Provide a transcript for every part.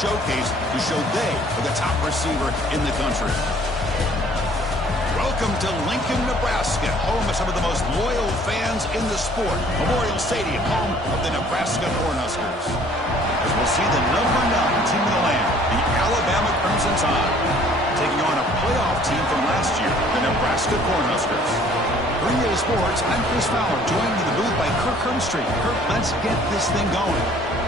showcase to show they are the top receiver in the country. Welcome to Lincoln, Nebraska, home of some of the most loyal fans in the sport. Memorial Stadium, home of the Nebraska Cornhuskers. As we'll see the number 9 team in the land, the Alabama Crimson Tide, taking on a playoff team from last year, the Nebraska Cornhuskers. 3A Sports, I'm Chris Fowler, joined in the booth by Kirk Hermstreet. Kirk, let's get this thing going.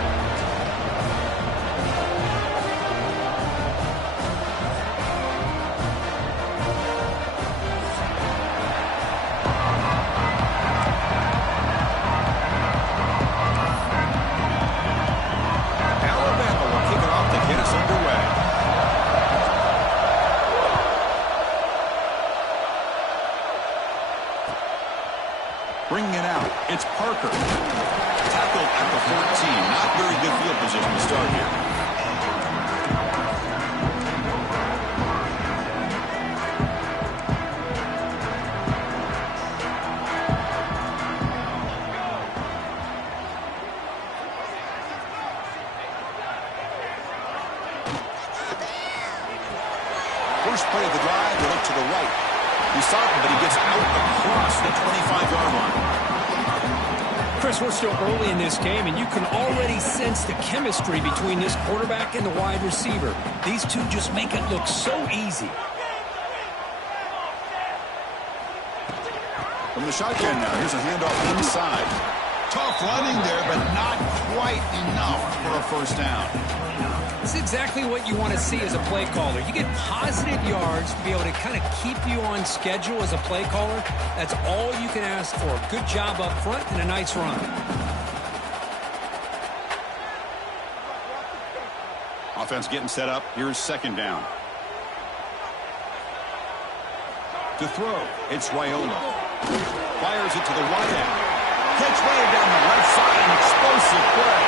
Bringing it out, it's Parker. Tackled at the 14. Not very good field position to start here. First play of the drive, they look to the right. He's stopping, but he gets out across the 25-yard line. Chris, we're still early in this game, and you can already sense the chemistry between this quarterback and the wide receiver. These two just make it look so easy. From the shotgun now, here's a handoff inside. Tough running there, but not quite enough for a first down. This is exactly what you want to see as a play caller. You get positive yards to be able to kind of keep you on schedule as a play caller. That's all you can ask for. Good job up front and a nice run. Offense getting set up. Here's second down. To throw, it's Raiola. Fires it to the right end. Catch way down the left side. An explosive play.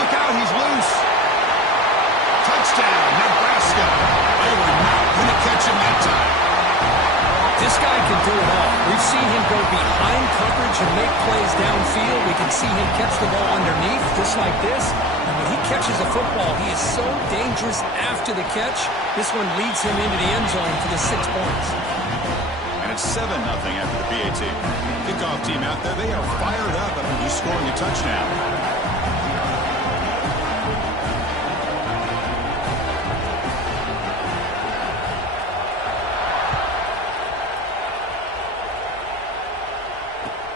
Look out, he's loose. Touchdown, Nebraska. They were not going to catch him that time. This guy can do it all. We've seen him go behind coverage and make plays downfield. We can see him catch the ball underneath, just like this. And when he catches a football, he is so dangerous after the catch. This one leads him into the end zone for the 6 points. And it's 7-0 after the PAT. Kickoff team out there, they are fired up after just scoring a touchdown.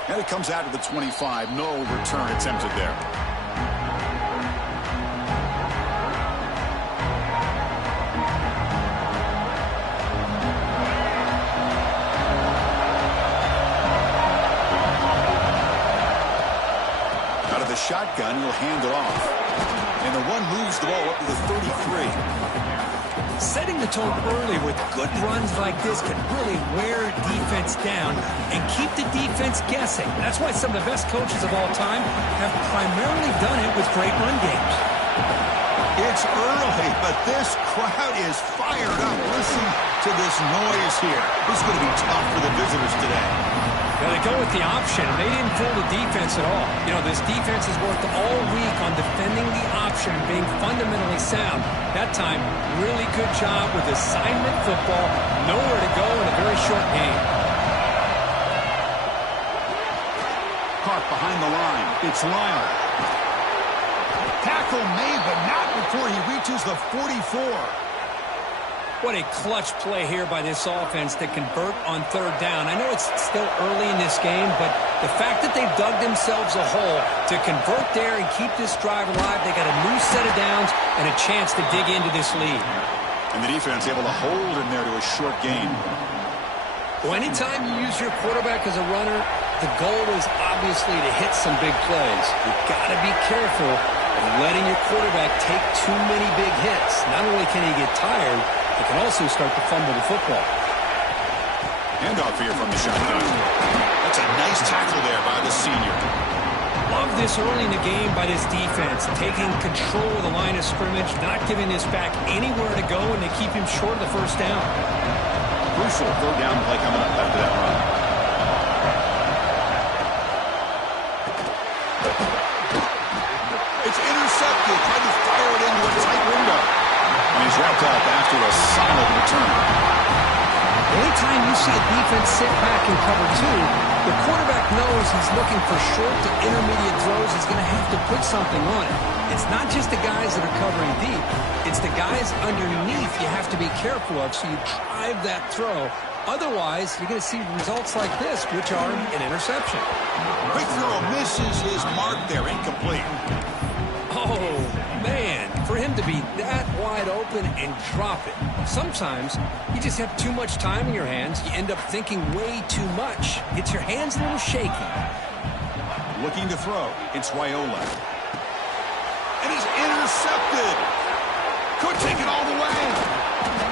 And it comes out to the 25. No return attempted there. Out of the shotgun, he'll hand it off. And the one moves the ball up to the 33. Setting the tone early with good runs like this can really wear defense down and keep the defense guessing. That's why some of the best coaches of all time have primarily done it with great run games. It's early, but this crowd is fired up. Listen to this noise here. This is going to be tough for the visitors today. Now they go with the option. They didn't fool the defense at all. You know, this defense has worked all week on defending the option and being fundamentally sound. That time, really good job with assignment football. Nowhere to go in a very short game. Caught behind the line. It's Lyle. Tackle made, but not before he reaches the 44. What a clutch play here by this offense to convert on third down. I know it's still early in this game, but the fact that they've dug themselves a hole to convert there and keep this drive alive, they got a new set of downs and a chance to dig into this lead. And the defense able to hold him there to a short gain. Well, anytime you use your quarterback as a runner, the goal is obviously to hit some big plays. You've got to be careful of letting your quarterback take too many big hits. Not only can he get tired, he can also start to fumble the football. Handoff here from the shotgun. That's a nice tackle there by the senior. Love this early in the game by this defense, taking control of the line of scrimmage, not giving this back anywhere to go, and they keep him short of the first down. Crucial third down play coming up after that run. It's intercepted. Tried to fire it into a tight window. after a solid return. Anytime you see a defense sit back and cover two, the quarterback knows he's looking for short to intermediate throws. He's going to have to put something on it. It's not just the guys that are covering deep. It's the guys underneath you have to be careful of so you drive that throw. Otherwise, you're going to see results like this, which are an interception. Quick throw misses his mark there, incomplete. Oh, man, for him to be that wide open and drop it. Sometimes you just have too much time in your hands. You end up thinking way too much. Gets your hands a little shaky. Looking to throw. It's Raiola. And he's intercepted. Could take it all the way.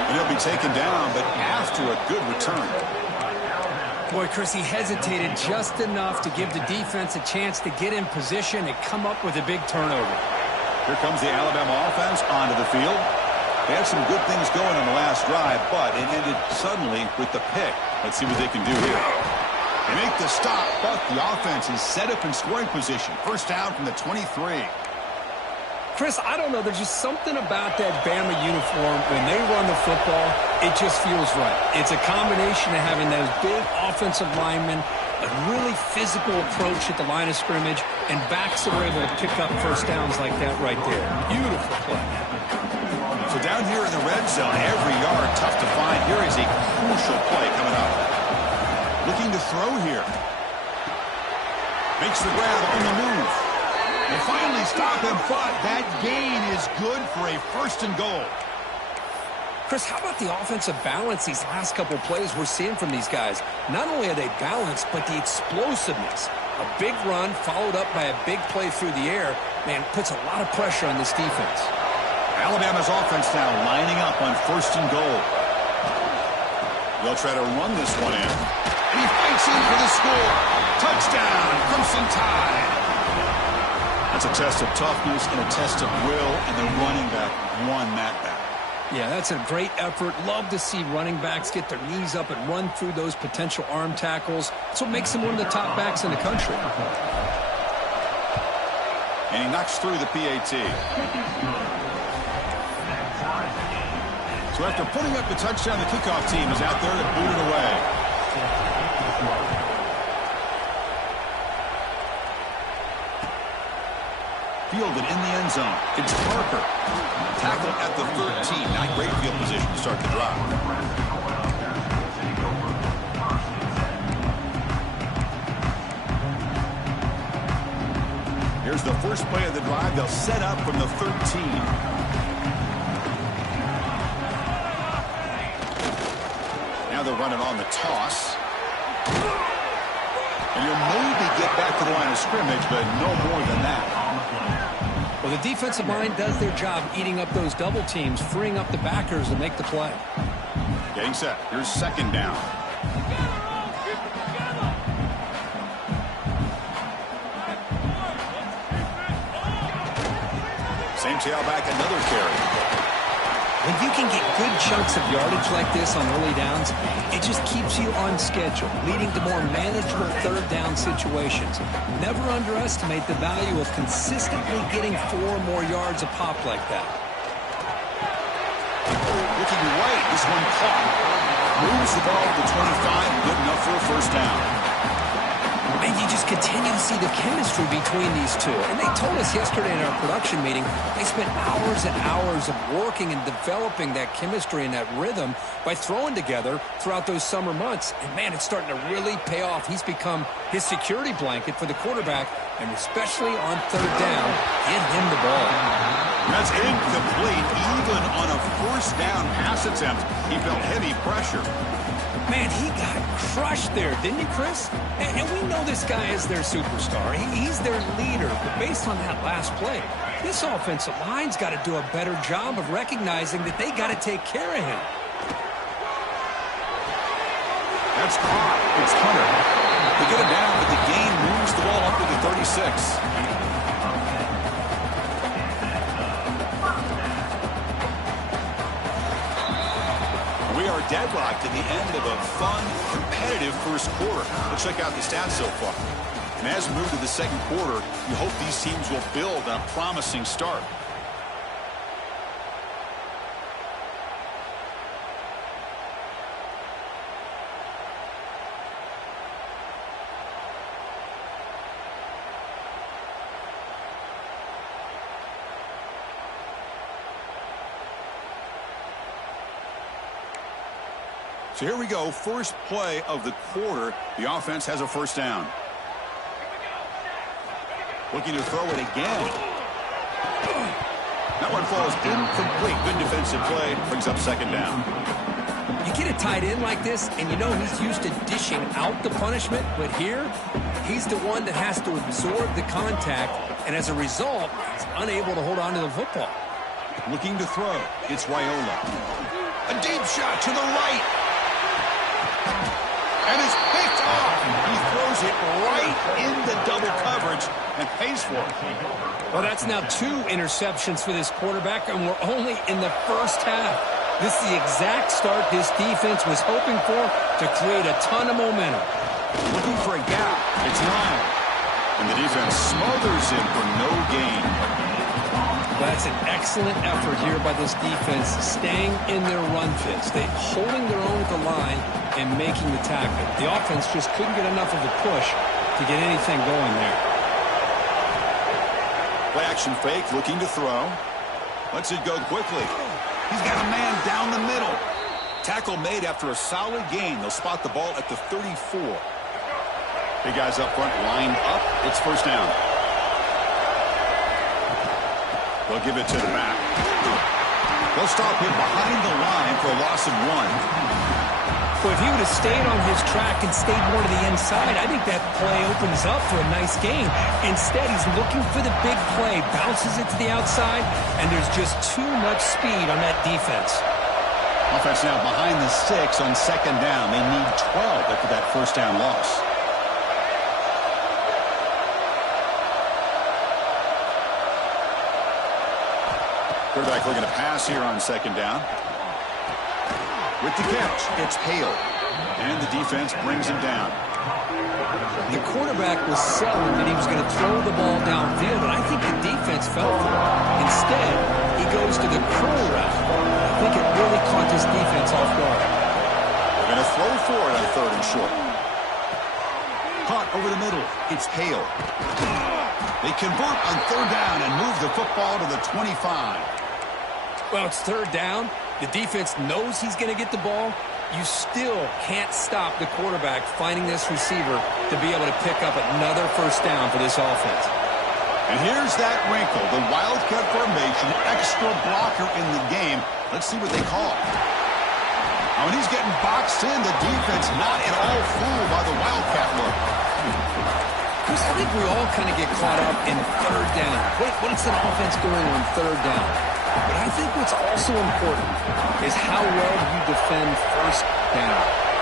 And he'll be taken down, but after a good return. Boy, Chris, he hesitated just enough to give the defense a chance to get in position and come up with a big turnover. Here comes the Alabama offense onto the field. They had some good things going on the last drive, but it ended suddenly with the pick. Let's see what they can do here. They make the stop, but the offense is set up in scoring position. First down from the 23. Chris, I don't know. There's just something about that Bama uniform. When they run the football, it just feels right. It's a combination of having those big offensive linemen, a really physical approach at the line of scrimmage, and backs that are able to pick up first downs like that right there. Beautiful play. So down here in the red zone, every yard tough to find. Here is a crucial play coming up. Looking to throw here. Makes the grab on the move. They finally stop him, but that gain is good for a first and goal. Chris, how about the offensive balance these last couple plays we're seeing from these guys? Not only are they balanced, but the explosiveness. A big run followed up by a big play through the air, man, puts a lot of pressure on this defense. Alabama's offense now lining up on first and goal. They'll try to run this one in. And he fights in for the score. Touchdown, Crimson Tide. That's a test of toughness and a test of will, and the running back won that battle. Yeah, that's a great effort. Love to see running backs get their knees up and run through those potential arm tackles. That's what makes him one of the top backs in the country. And he knocks through the PAT. So after putting up the touchdown, the kickoff team is out there to boot it away. Fielded in the end zone. It's Parker. Tackle at the 13. Not great field position to start the drive. Here's the first play of the drive. They'll set up from the 13. Now they're running on the toss. And you'll maybe get back to the line of scrimmage, but no more than that. Well, the defensive line does their job eating up those double teams, freeing up the backers to make the play. Getting set. Here's second down. Same tailback, another carry. When you can get good chunks of yardage like this on early downs, it just keeps you on schedule, leading to more manageable third down situations. Never underestimate the value of consistently getting 4 more yards a pop like that. Looking right, this one caught. Moves the ball to 25, good enough for a first down. And you just continue to see the chemistry between these two. And they told us yesterday in our production meeting, they spent hours and hours of working and developing that chemistry and that rhythm by throwing together throughout those summer months. And, man, it's starting to really pay off. He's become his security blanket for the quarterback, and especially on third down, get him the ball. That's incomplete. Even on a first down pass attempt, he felt heavy pressure. Man, he got crushed there, didn't he, Chris? And we know this guy is their superstar. He's their leader. But based on that last play, this offensive line's got to do a better job of recognizing that they got to take care of him. That's caught. It's Hunter. They get him down, but the gain moves the ball up to the 36. We are deadlocked at the end of a fun, competitive first quarter. Let's check out the stats so far. And as we move to the second quarter, you hope these teams will build on a promising start. So here we go, first play of the quarter. The offense has a first down. Looking to throw it again. That one falls incomplete. Good defensive play. Brings up second down. You get a tight end like this, and you know he's used to dishing out the punishment, but here, he's the one that has to absorb the contact, and as a result, he's unable to hold on to the football. Looking to throw. It's Raiola. A deep shot to the right. And it's picked off. He throws it right into double coverage and pays for it. Well, that's now 2 interceptions for this quarterback, and we're only in the first half. This is the exact start this defense was hoping for to create a ton of momentum. Looking for a gap. It's Lyon. And the defense smothers him for no gain. That's an excellent effort here by this defense, staying in their run fist. They're holding their own at the line and making the tackle. The offense just couldn't get enough of a push to get anything going there. Play action fake, looking to throw. Lets it go quickly. He's got a man down the middle. Tackle made after a solid gain. They'll spot the ball at the 34. Big guys up front lined up. It's first down. They'll give it to the back. They'll stop him behind the line for a loss of 1. Well, if he would have stayed on his track and stayed more to the inside, I think that play opens up for a nice gain. Instead, he's looking for the big play, bounces it to the outside, and there's just too much speed on that defense. Offense now behind the 6 on second down. They need 12 after that first down loss. Quarterback looking to pass here on second down. With the catch, it's Hale. And the defense brings him down. The quarterback was selling that he was going to throw the ball downfield, and I think the defense fell for it. Instead, he goes to the curl route. I think it really caught this defense off guard. They're going to throw for it on third and short. Caught over the middle. It's Hale. They convert on third down and move the football to the 25. Well, it's third down. The defense knows he's going to get the ball. You still can't stop the quarterback finding this receiver to be able to pick up another first down for this offense. And here's that wrinkle, the Wildcat formation, extra blocker in the game. Let's see what they call. Now, when he's getting boxed in, the defense not at all fooled by the Wildcat look. Chris, I think we all kind of get caught up in third down. What is an offense doing on third down? But I think what's also important is how well you defend first down.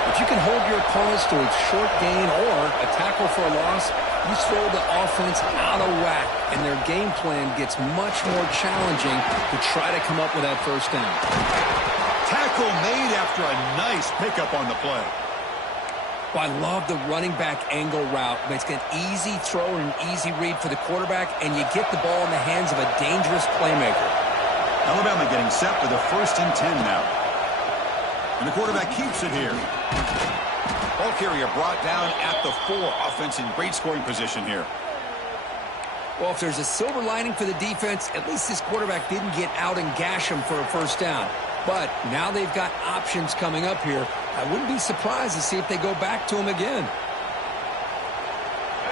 If you can hold your opponents to a short gain or a tackle for a loss, you throw the offense out of whack, and their game plan gets much more challenging to try to come up with that first down. Tackle made after a nice pickup on the play. Well, I love the running back angle route. It's an easy throw and an easy read for the quarterback, and you get the ball in the hands of a dangerous playmaker. Alabama getting set for the 1st and 10 now. And the quarterback keeps it here. Ball carrier brought down at the 4. Offense in great scoring position here. Well, if there's a silver lining for the defense, at least this quarterback didn't get out and gash him for a first down. But now they've got options coming up here. I wouldn't be surprised to see if they go back to him again.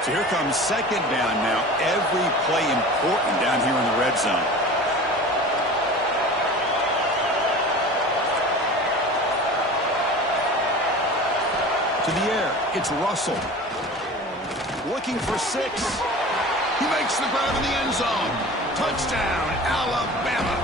So here comes second down now. Every play important down here in the red zone. To the air, it's Russell. Looking for 6. He makes the grab in the end zone. Touchdown, Alabama.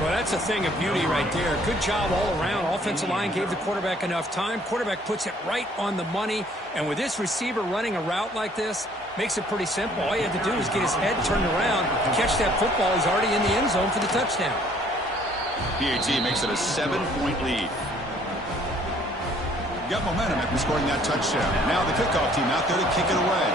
Well, that's a thing of beauty right there. Good job all around. Offensive line gave the quarterback enough time. Quarterback puts it right on the money. And with this receiver running a route like this, makes it pretty simple. All you have to do is get his head turned around, catch that football. He's already in the end zone for the touchdown. PAT makes it a 7-point lead. Got momentum after scoring that touchdown. Now the kickoff team out there to kick it away.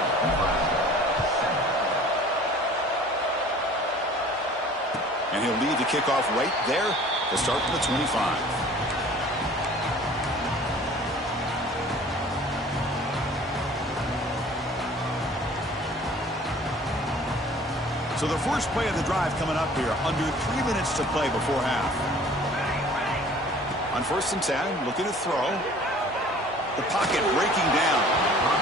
And he'll lead the kickoff right there to start from the 25. So the first play of the drive coming up here, under 3 minutes to play before half. On 1st and 10, looking to throw. The pocket breaking down.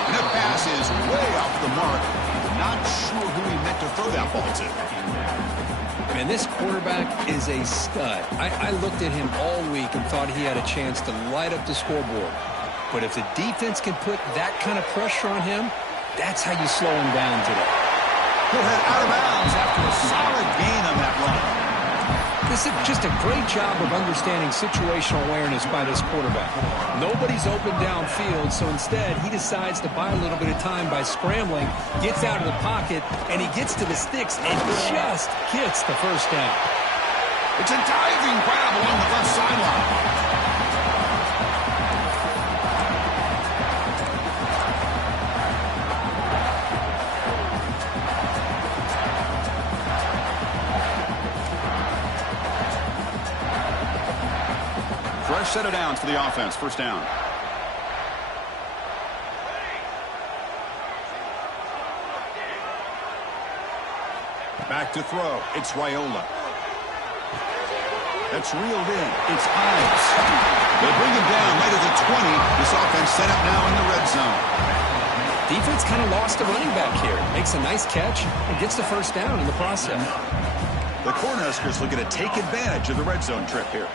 And that pass is way off the mark. Not sure who he meant to throw that ball to. Man, this quarterback is a stud. I looked at him all week and thought he had a chance to light up the scoreboard. But if the defense can put that kind of pressure on him, that's how you slow him down today. He'll head out of bounds after a solid gain on that run. This is just a great job of understanding situational awareness by this quarterback. Nobody's open downfield, so instead he decides to buy a little bit of time by scrambling, gets out of the pocket, and he gets to the sticks and just gets the first down. It's a diving grab along the left sideline. Fresh set of downs for the offense. First down. Back to throw. It's Raiola. That's reeled in. It's Ives. They bring him down right at the 20. This offense set up now in the red zone. Defense kind of lost a running back here. Makes a nice catch and gets the first down in the process. The Cornhuskers looking to take advantage of the red zone trip here.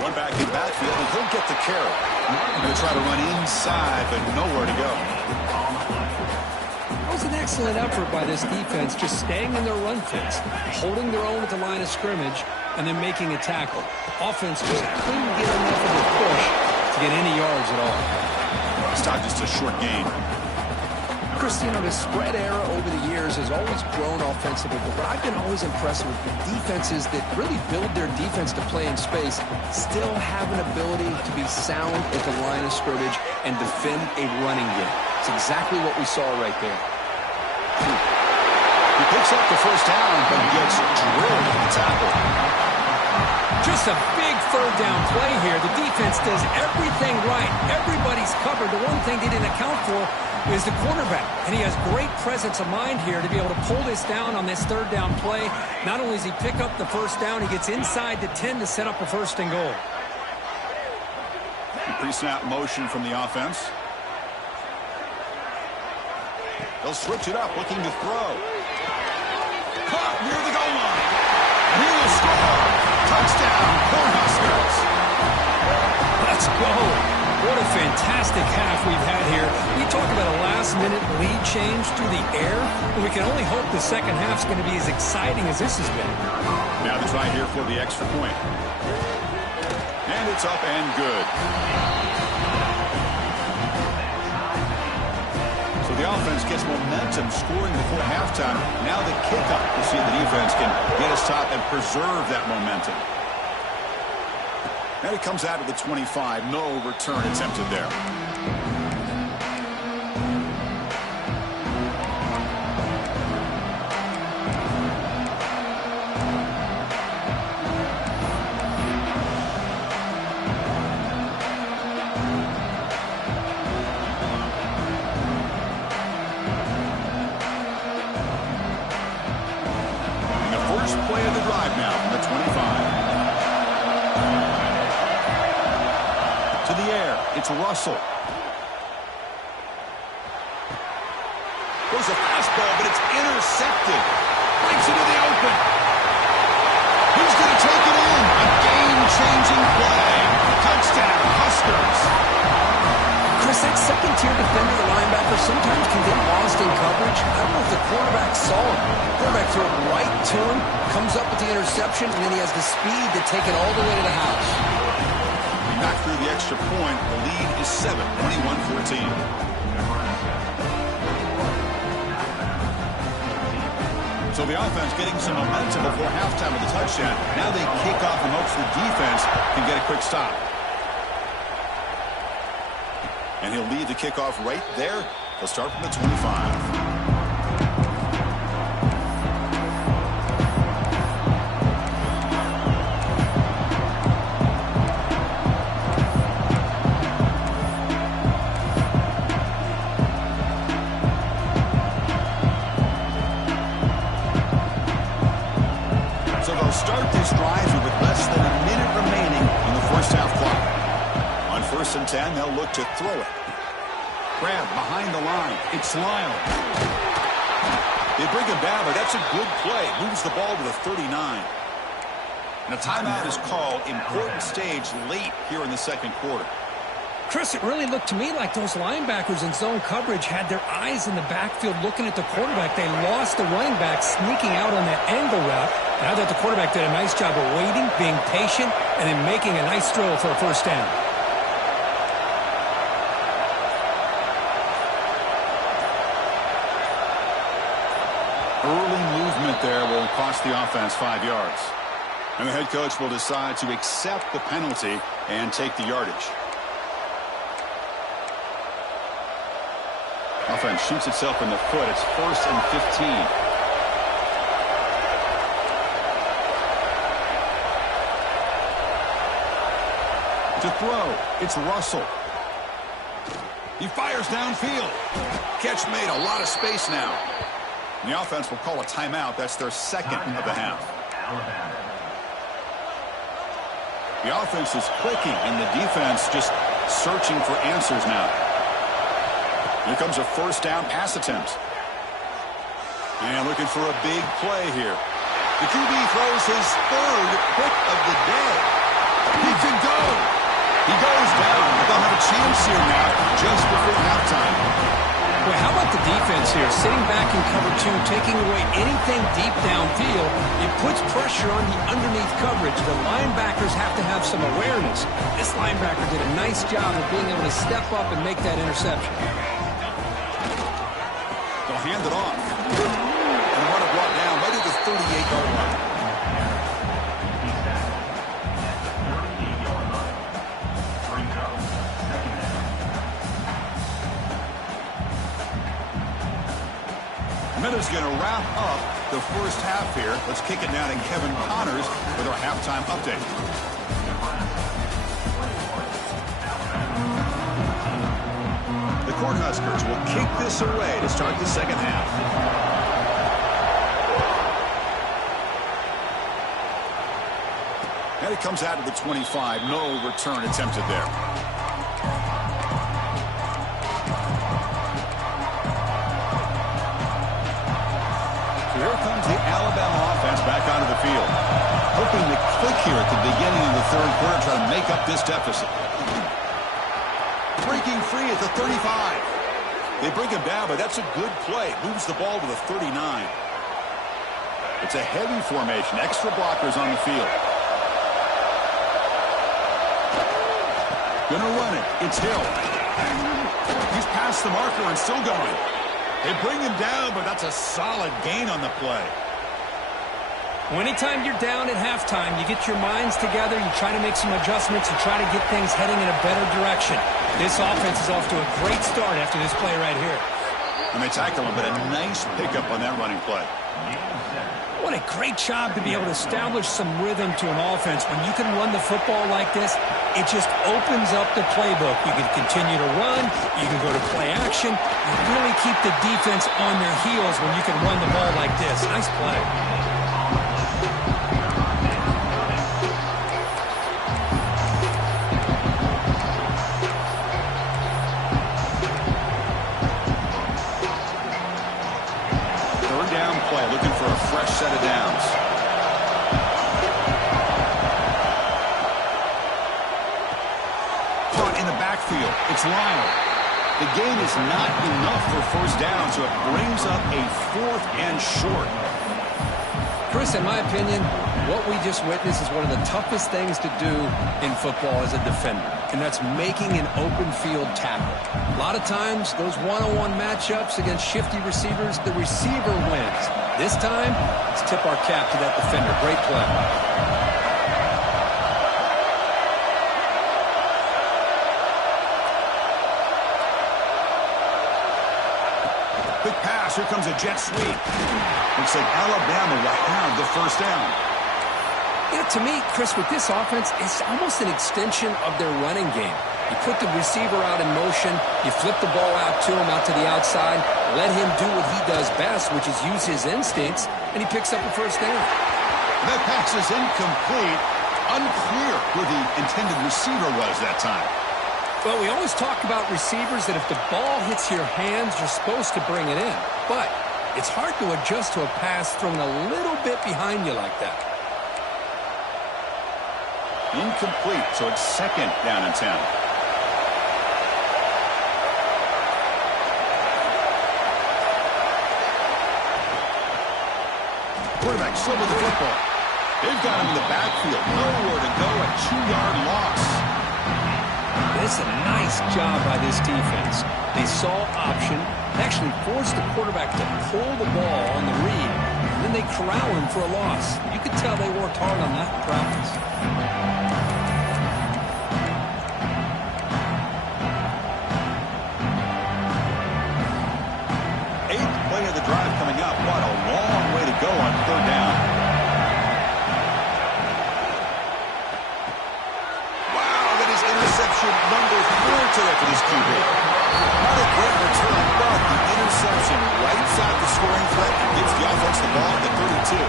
One back in backfield, and he'll get the carry. Going to try to run inside, but nowhere to go. That was an excellent effort by this defense, just staying in their run fits, holding their own at the line of scrimmage, and then making a tackle. Offense just couldn't get enough of a push to get any yards at all. This time just a short gain. Chris, the spread era over the years has always grown offensively, but I've been always impressed with the defenses that really build their defense to play in space, still have an ability to be sound at the line of scrimmage and defend a running game. It's exactly what we saw right there. He picks up the first down, but gets drilled in the tackle. Just a big third down play here. The defense does everything right. Everybody's covered. The one thing they didn't account for is the quarterback. And he has great presence of mind here to be able to pull this down on this third down play. Not only does he pick up the first down, he gets inside the 10 to set up a 1st and goal. Pre-snap motion from the offense. They'll switch it up, looking to throw. Caught near the goal line. And he will score. Touchdown, Cornhuskers. Let's go. What a fantastic half we've had here. We talk about a last-minute lead change through the air, and we can only hope the second half's going to be as exciting as this has been. Now the try here for the extra point. And it's up and good. So the offense gets momentum, scoring before halftime. Now the kickoff. We'll see if the defense can get us top and preserve that momentum. And it comes out of the 25. No return attempted there. And the first play of the drive now from the 25. To the air. It's Russell. Goes a fastball, but it's intercepted. Breaks into the open. Who's going to take it in? A game-changing play. Touchdown, Huskers. Chris, that second-tier defender, the linebacker, sometimes can get lost in coverage. I don't know if the quarterback saw him. The quarterback threw it right to him, comes up with the interception, and then he has the speed to take it all the way to the house. Back through the extra point. The lead is 7, 21-14. So the offense getting some momentum before halftime with the touchdown. Now they kick off and hopes the defense can get a quick stop. And he'll lead the kickoff right there. They'll start from the 25. Start this drive with less than a minute 1st and 10, they'll look to throw it. Grab behind the line. It's Lyle. They bring him down, but that's a good play. Moves the ball to the 39. And a timeout is called. Important stage late here in the 2nd quarter. Chris, it really looked to me like those linebackers in zone coverage had their eyes in the backfield looking at the quarterback. They lost the running back sneaking out on that angle route. Now that the quarterback did a nice job of waiting, being patient, and then making a nice throw for a 1st down. Early movement there will cost the offense 5 yards. And the head coach will decide to accept the penalty and take the yardage. Offense shoots itself in the foot. It's 1st and 15. To throw, it's Russell. He fires downfield. Catch made, a lot of space now. And the offense will call a timeout. That's their 2nd of the half. The offense is clicking, and the defense just searching for answers now. Here comes a 1st down pass attempt. And looking for a big play here. The QB throws his 3rd pick of the day. He can go. He goes down. They'll have a chance here now just before halftime. Well, how about the defense here? Sitting back in cover 2, taking away anything deep downfield. It puts pressure on the underneath coverage. The linebackers have to have some awareness. This linebacker did a nice job of being able to step up and make that interception. They'll hand it off. And want it brought down right at the 38-yard line. Minutes going to wrap up the 1st half here. Let's kick it down to Kevin Connors with our halftime update. The Cornhuskers will kick this away to start the 2nd half. And it comes out to the 25. No return attempted there. Here comes the Alabama offense back onto the field. Hoping to click here at the beginning of the 3rd quarter, try to make up this deficit. Breaking free at the 35. They bring him down, but that's a good play. Moves the ball to the 39. It's a heavy formation. Extra blockers on the field. Gonna run it. It's Hill. He's past the marker and still going. They bring him down, but that's a solid gain on the play. Well, anytime you're down at halftime, you get your minds together, you try to make some adjustments, and try to get things heading in a better direction. This offense is off to a great start after this play right here. And they tackle him, but a nice pickup on that running play. What a great job to be able to establish some rhythm to an offense. When you can run the football like this, it just opens up the playbook. You can continue to run. You can go to play action. You really keep the defense on their heels when you can run the ball like this. Nice play. Looking for a fresh set of downs. Caught in the backfield. It's Lyle. The gain is not enough for 1st down, so it brings up a 4th and short. Chris, in my opinion, what we just witnessed is one of the toughest things to do in football as a defender, and that's making an open field tackle. A lot of times, those one-on-one matchups against shifty receivers, the receiver wins. This time, let's tip our cap to that defender. Great play. Quick pass. Here comes a jet sweep. Looks like Alabama will have the 1st down. You know, to me, Chris, with this offense, it's almost an extension of their running game. You put the receiver out in motion, you flip the ball out to him, out to the outside, let him do what he does best, which is use his instincts, and he picks up a 1st down. That pass is incomplete. Unclear who the intended receiver was that time. Well, we always talk about receivers that if the ball hits your hands, you're supposed to bring it in. But it's hard to adjust to a pass thrown a little bit behind you like that. Incomplete, so it's 2nd down and 10. Quarterback still with the football. They've got him in the backfield. Nowhere to go, a 2-yard loss. It's a nice job by this defense. They saw option, actually forced the quarterback to pull the ball on the read, and then they corral him for a loss. You could tell they worked hard on that in practice. 8th play of the drive coming up. What a long way to go on 3rd down. Interception number 4 today for this QB. Not a great return, but the interception right side the scoring threat and gives the offense the ball at the 32.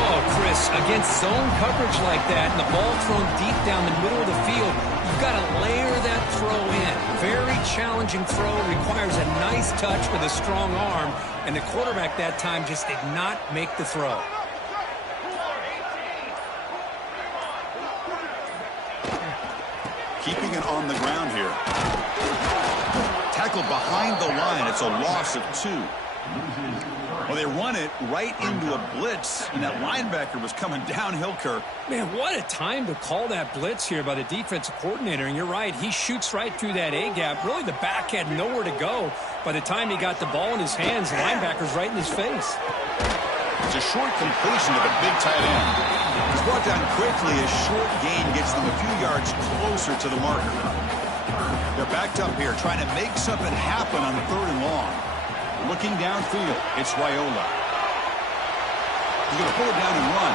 Oh, Chris, against zone coverage like that and the ball thrown deep down the middle of the field, you've got to layer that throw in. Very challenging throw, requires a nice touch with a strong arm, and the quarterback that time just did not make the throw. Keeping it on the ground here. Tackled behind the line. It's a loss of 2. Well, they run it right into a blitz, and that linebacker was coming downhill, Kirk. Man, what a time to call that blitz here by the defensive coordinator. And you're right, he shoots right through that A-gap. Really, the back had nowhere to go. By the time he got the ball in his hands, the linebacker's right in his face. It's a short completion to the big tight end. He's brought down quickly. A short gain gets them a few yards closer to the marker. They're backed up here, trying to make something happen on 3rd and long. Looking downfield, it's Raiola. He's going to pull it down and run.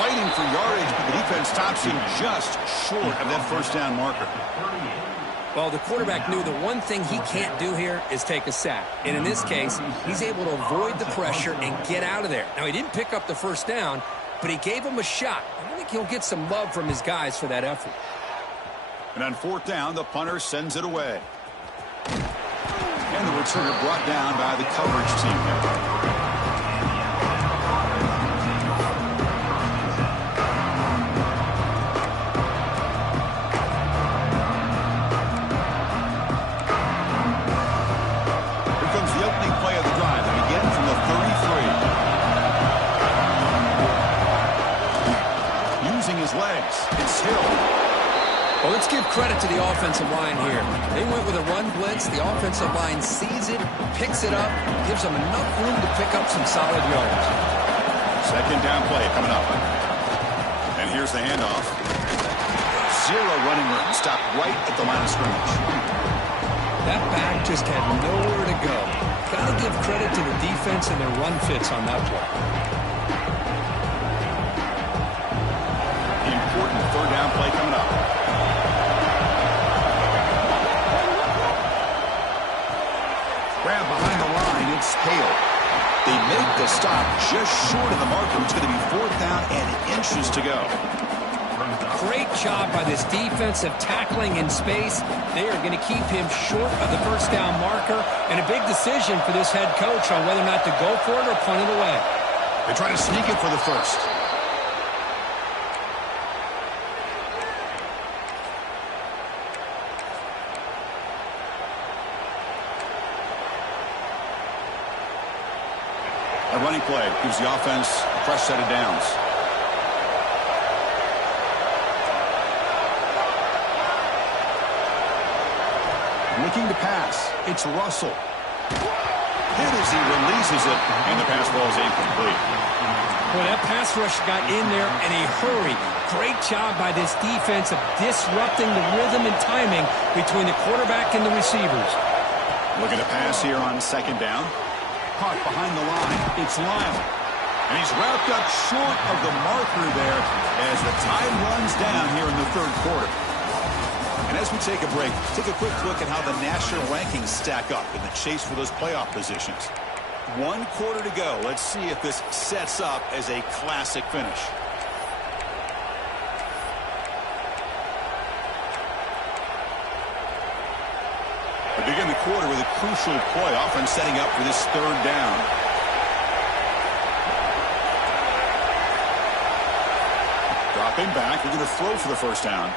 Fighting for yardage, but the defense stops him just short of that 1st down marker. Well, the quarterback knew the one thing he can't do here is take a sack. And in this case, he's able to avoid the pressure and get out of there. Now, he didn't pick up the 1st down, but he gave him a shot. I think he'll get some love from his guys for that effort. And on 4th down, the punter sends it away. And the returner brought down by the coverage team there. Legs. It's Hill. Well, let's give credit to the offensive line here. They went with a run blitz. The offensive line sees it, picks it up, gives them enough room to pick up some solid yards. 2nd down play coming up. And here's the handoff. 0 running room. Stopped right at the line of scrimmage. That back just had nowhere to go. Got to give credit to the defense and their run fits on that play. Important 3rd down play coming up. Grab behind the line, it's Hale. They make the stop just short of the marker. It's going to be 4th down and inches to go. Great job by this defensive tackling in space. They are going to keep him short of the 1st down marker, and a big decision for this head coach on whether or not to go for it or punt it away. They try to sneak it for the 1st. A running play gives the offense a fresh set of downs. Looking to pass. It's Russell. Hit as he releases it, and the pass ball is incomplete. Well, that pass rush got in there in a hurry. Great job by this defense of disrupting the rhythm and timing between the quarterback and the receivers. Looking to pass here on 2nd down. Caught behind the line. It's Lyle. And he's wrapped up short of the marker there as the time runs down here in the 3rd quarter. And as we take a break, take a quick look at how the national rankings stack up in the chase for those playoff positions. 1 quarter to go. Let's see if this sets up as a classic finish. begin the quarter with a crucial play, offense setting up for this third down. Dropping back, they're going to throw for the first down.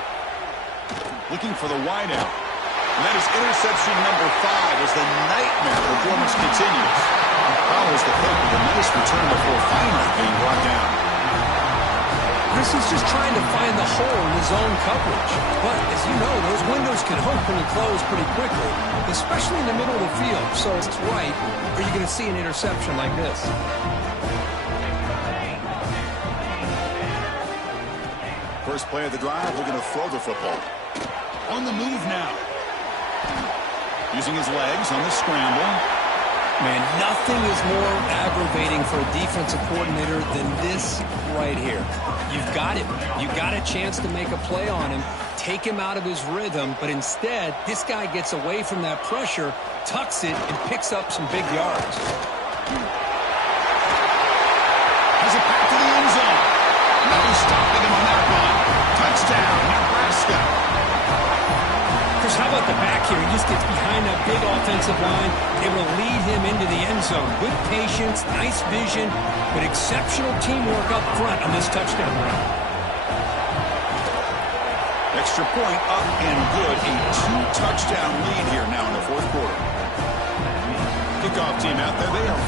Looking for the wide out. And that is interception number 5 as the nightmare performance continues. Powers the pick with a nice return before finally being brought down. Chris is just trying to find the hole in his own coverage. But, as you know, those windows can open and close pretty quickly, especially in the middle of the field. So it's right, or you're going to see an interception like this. First play of the drive, we're going to throw the football. On the move now. Using his legs on the scramble. Man, nothing is more aggravating for a defensive coordinator than this right here. You've got him. You've got a chance to make a play on him, take him out of his rhythm, but instead, this guy gets away from that pressure, tucks it, and picks up some big yards. Has a path to the end zone. No stopping him on that run. Touchdown, Nebraska. Chris, how about the back here? He just gets behind that big offensive line, able to lead him into the end zone. Good patience, nice vision, but exceptional teamwork up front on this touchdown run. Extra point up and good. A 2-touchdown lead here now in the fourth quarter. Kickoff team out there. They are